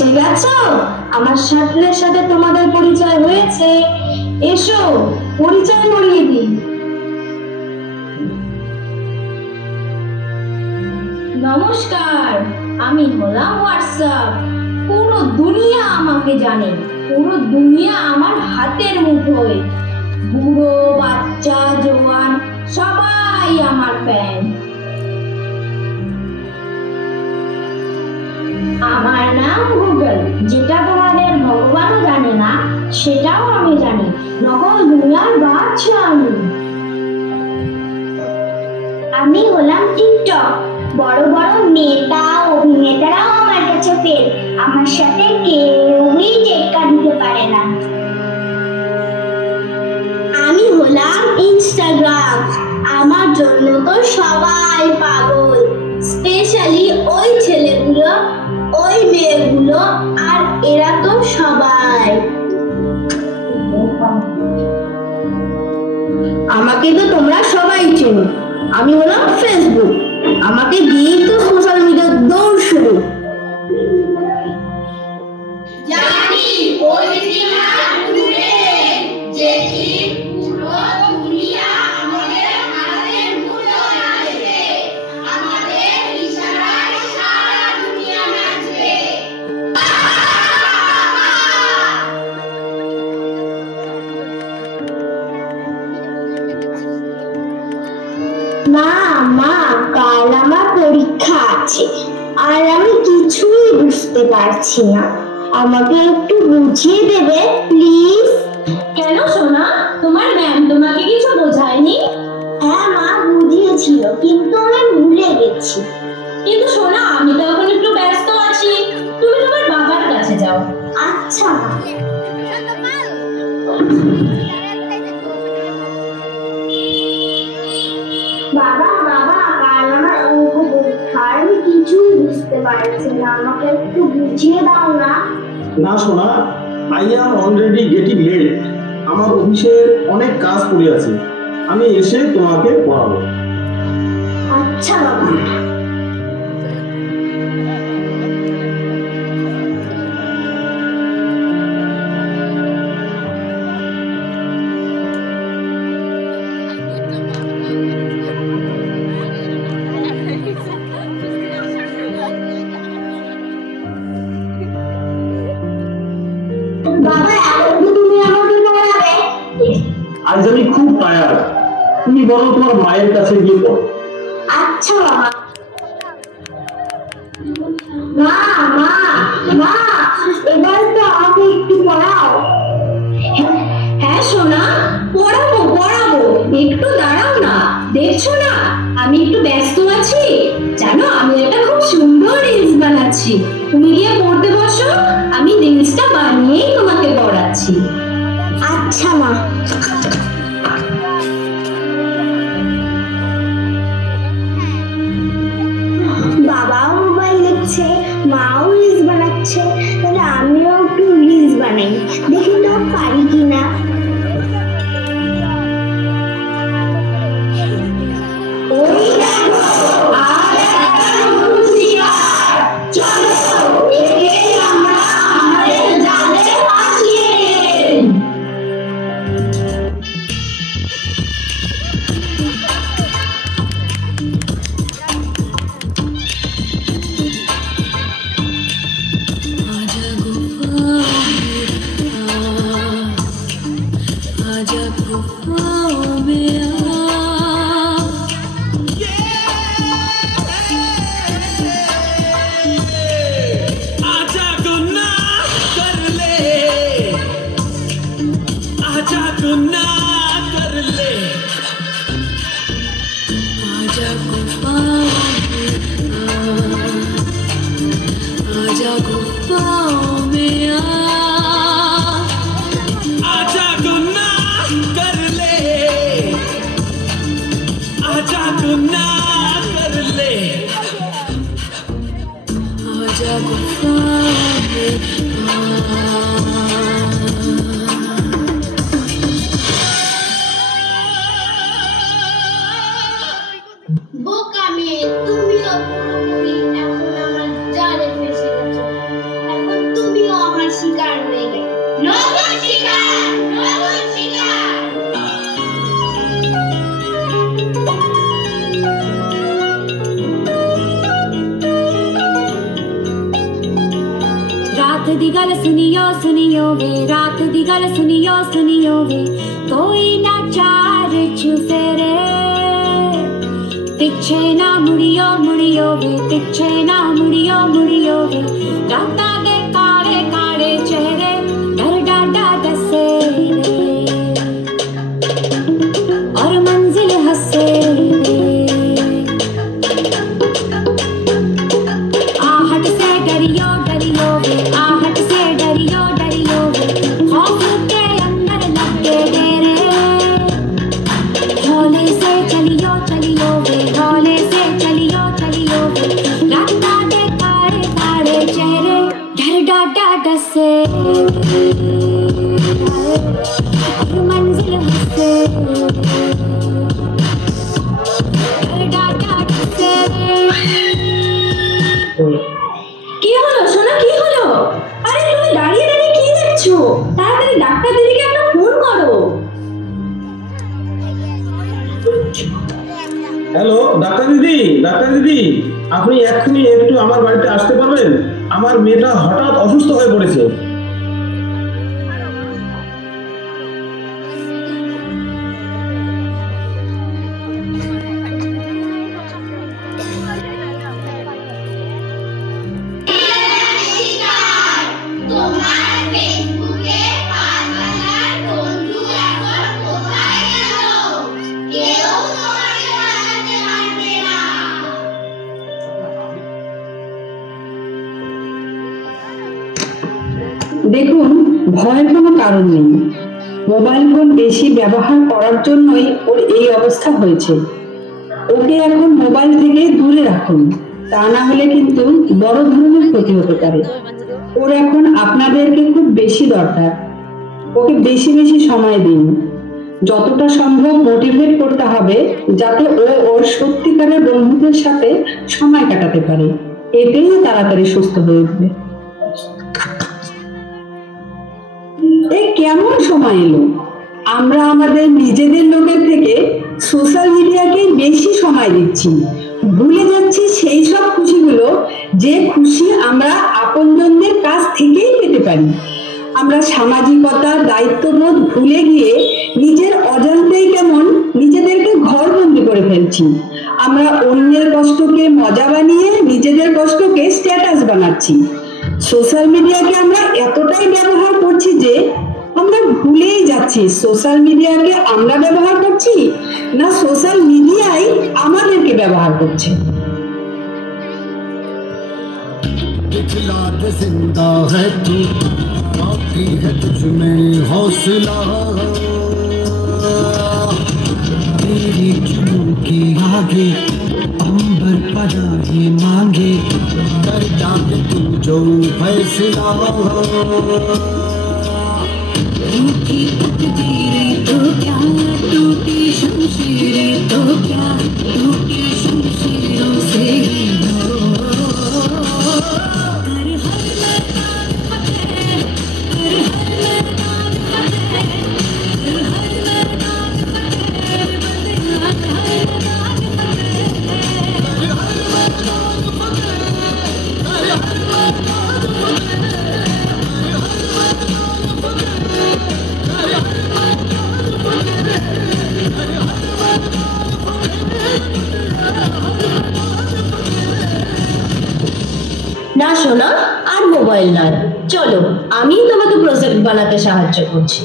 এসে গেছো? আমার সাথে সাথে তোমাদের পরিচয় হয়েছে। এসো পরিচয় করিয়ে দিই। নমস্কার, আমি হলাম হোয়াটসঅ্যাপ। পুরো দুনিয়া আমাকে জানে, পুরো দুনিয়া আমার হাতের মুঠোয়। বুড়ো বাচ্চা জওয়ান সবাই আমার ফ্যান। আমার নাম গুগল, যেটা তোমাদের ভগবানও জানে না সেটাও আমি জানি। নকল দুনিয়ার বাদশা আমি। আমি হলাম টিকটক, বড় বড় নেতা অভিনেতারাও আমার কাছে ফেল। আমার সাথে কেউই টেক্কা দিতে পারে না। আমি হলাম ইনস্টাগ্রাম, আমার জন্য তো সবাই পাগল, স্পেশালি ওই ছেলেগুলো, ওই মেয়েগুলো, আর এরা তো সবাই। আমাকে তো তোমরা সবাই চেনো। আমি হলাম ফেসবুক, আমাকে দিয়েই তো সোশ্যাল মিডিয়ার দৌড় শুরু। জানি মা মা কাল আমার পরীক্ষা আছে, আর আমি কিছুই বুঝতে পারছি না। আমাকে একটু বুঝিয়ে দেবে প্লিজ? কেন সোনা, তোমার ম্যাম তোমাকে কিছু বোঝায়নি? হ্যাঁ মা, বুঝিয়েছিল কিন্তু আমি ভুলে গেছি। কিন্তু সোনা, আমি তো এখন একটু ব্যস্ত আছি, তুমি তোমার বাবার কাছে যাও। আচ্ছা মা। বাবা বাবা, কাল আমার অঙ্ক পরীক্ষা, আমি কিছুই বুঝতে পারছি না, আমাকে একটু বুঝিয়ে দাও না। না সোনা, I am already getting late. আমার অফিসের অনেক কাজ পড়ে আছে, আমি এসে তোমাকে পড়াবো। আচ্ছা বাবা। বাবা, এখন তো তুমি আমাকে পড়াবে। আজ আমি খুব টায়ার্ড, তুমি বরং তোমার মায়ের কাছে গিয়ে পড়ো। আচ্ছা বাবা। মা মা মা, এবার তো আমাকে একটু পড়াও। হ্যাঁ সোনা, পড়াবো পড়াবো, একটু দাঁড়াও না। দেখছো না আমি একটু ব্যস্ত আছি। জানো, আমি একটা খুব সুন্দর রিলস বানাচ্ছি। তুমি গিয়ে পড়তে বসো, আমি রিলসটা বানিয়েই তোমাকে পড়াচ্ছি। আচ্ছা মা। বাবাও মোবাইল দেখছে, মাও রিলস বানাচ্ছে, তাহলে আমিও একটু রিলস বানাই, দেখি তো পারি কিনা। ওই দেখো, আর একটা নতুন শিকার। চলো, একে আমরা আমাদের জালে ফাঁসিয়ে দেই। বোকা মেয়ে, তুমিও পুরোপুরি এখন আমার জালে ফেসে গেছো। এখন दी गल सुनियो सुनियो वे, रात दी गल सुनियो सुनियो वे, कोई ना चार चुफेरे, पिछे ना मुड़ियो मुड़ियो वे, पिछे ना मुड़ियो मुड़ियो वे, राता दे काले काले चेहरे डर डाडा दसे रे, और मंजिल हंसे रे, आहट से डरियो डरियो वे, आहट से डरियो डरियो वे, खौफ के अंदर लगे डेरे, हौले से चलियो चलियो वे, हौले से चलियो चलियो वे, राता दे काले काले चेहरे डर डाडा डसे और मंजिल हंसे डर डाडा डसे। কি হলো সোনা, কি হলো? আরে তুমি দাঁড়িয়ে দাঁড়িয়ে কি দেখছো? তাড়াতাড়ি ডাক্তার দিদিকে একটা ফোন করো। হ্যালো ডাক্তার দিদি, ডাক্তার দিদি, আপনি এক্ষুনি একটু আমার বাড়িতে আসতে পারবেন? আমার মেয়েটা হঠাৎ অসুস্থ হয়ে পড়েছে। দেখুন, ভয়ের কোনো কারণ নেই। মোবাইল ফোন বেশি ব্যবহার করার জন্যই ওর এই অবস্থা হয়েছে। ওকে এখন মোবাইল থেকে দূরে রাখুন, তা না হলে কিন্তু বড় ধরনের ক্ষতি হতে পারে। ওর এখন আপনাদেরকে খুব বেশি দরকার। ওকে বেশি বেশি সময় দিন, যতটা সম্ভব মোটিভেট করতে হবে যাতে ও ওর সত্যিকারের বন্ধুদের সাথে সময় কাটাতে পারে। এতেই তাড়াতাড়ি সুস্থ হয়ে উঠবে। এই কেমন সময় এলো, আমরা আমাদের নিজেদের লোকের থেকে সোশ্যাল মিডিয়াকে বেশি সময় দিচ্ছি, ভুলে যাচ্ছি সেই সব খুশিগুলো যে খুশি আমরা আপনজনদের কাছ থেকেই পেতে পারি। আমরা সামাজিকতা, দায়িত্ববোধ ভুলে গিয়ে নিজের অজান্তেই কেমন নিজেদেরকে ঘরবন্দি করে ফেলছি। আমরা অন্যের কষ্টকে মজা বানিয়ে নিজেদের কষ্টকে স্ট্যাটাস বানাচ্ছি। সোশ্যাল মিডিয়াকে আমরা এতটাই ব্যবহার করছি যে আমরা ভুলেই যাচ্ছি সোশ্যাল মিডিয়াকে আমরা ব্যবহার করছি না সোশ্যাল মিডিয়াই আমাদেরকে ব্যবহার করছে। दिखला के जिंदा है तू, बाकी है तुझ में हौसला, तेरी जुनून के आगे अंबर पनाहे मांगे, कर डाले तू जो फैसला। टूटी तकदीरें तो क्या, टूटी शमशीरें तो क्या, टूटी शमशीरों से ही हो। না সোনা, আর মোবাইল নয়, চলো আমি তোমাকে প্রজেক্ট বানাতে সাহায্য করছি।